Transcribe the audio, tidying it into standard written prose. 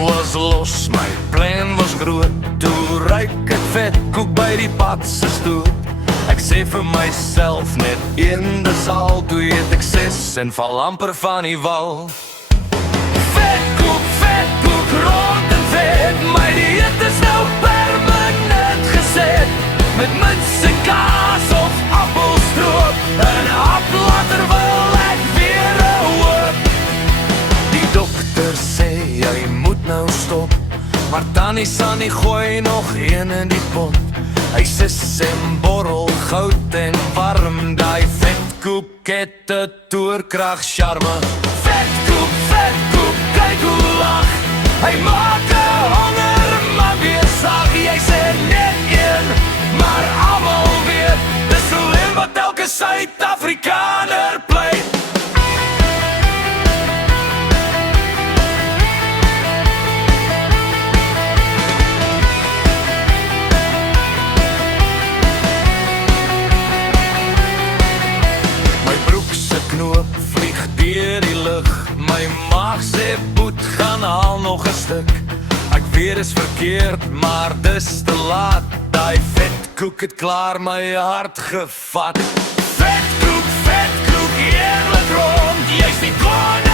was los, my plan was groot. Toe ruik ek vetkoek by die pad se stoet. Ek sê vir myself net een, dis al. Toe eet ek 6 en val amper van die wal. Vetkoek, rond en vet. My dieet is nou permanent geset. Met muts en kaas of appelstroop. En later wil ek weer 'n hoop. Die dokter sê jy moet nou stop, maar Tannie Sannie gooi nog een in die pot. Hy sis en borrel goud en warm. Daai vetkoek het 'n toerkrag charme. Vetkoek, kyk hoe lag. Hy maak 'n honger man weer sag. Jy sê net een, maar almal weet dis slim wat elke Suid-Afrikaner pleit. My broek se knoop vlieg deur die lug. My maag sê boet, gaan haal nog 'n stuk. Ek weet is verkeerd, maar dis te laat. Daai vetkoek het klaar my hart gevat. Vetkoek, heerlik rond. Jy's nie klaar